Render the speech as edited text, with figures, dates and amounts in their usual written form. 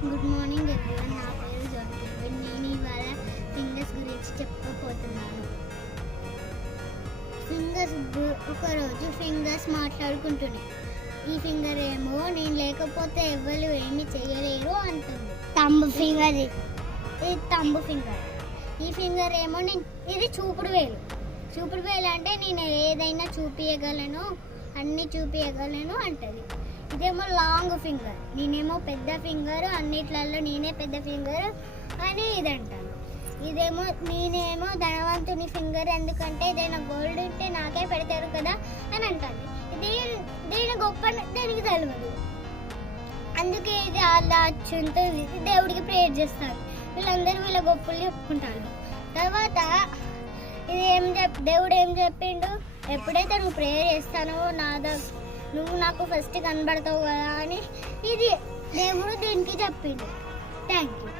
Good morning everyone. నా పేరు జ్యోతి. నేను ఇవాళ ఫింగర్స్ గురించి చెప్పబోతున్నాను. ఒకరోజు ఫింగర్స్ మాట్లాడుకుంటున్నాయి. ఈ ఫింగర్ ఏమో నేను లేకపోతే ఎవరు ఏమి చేయలేరు అంటుంది. తంబు ఫింగర్, ఇది తంబు ఫింగర్. ఈ ఫింగర్ ఏమో ఇది చూపుడు వేలు. చూపుడు వేలు అంటే నేను ఏదైనా చూపించగలను, అన్నీ చూపించగలను అంటది. ఇదేమో లాంగ్ ఫింగర్, నేనేమో పెద్ద ఫింగర్, అన్నిట్లలో నేనే పెద్ద ఫింగర్ అని ఇది అంటాను. నేనేమో ధనవంతుని ఫింగర్, ఎందుకంటే ఏదైనా గోల్డ్ ఉంటే నాకే పెడతారు కదా అని అంటాను. దీని గొప్ప దానికి తెలియదు, అందుకే ఇది అలా ఉంటుంది. దేవుడికి ప్రేయర్ చేస్తారు, వీళ్ళందరూ వీళ్ళ గొప్పలు చెప్పుకుంటారు. తర్వాత దేవుడు ఏం చెప్పిండు, ఎప్పుడైతే నువ్వు ప్రేయర్ చేస్తానో నువ్వు నాకు ఫస్ట్ కనబడతావు కదా అని ఇది దేవుడు దీనికి చెప్పిండు. Thank you.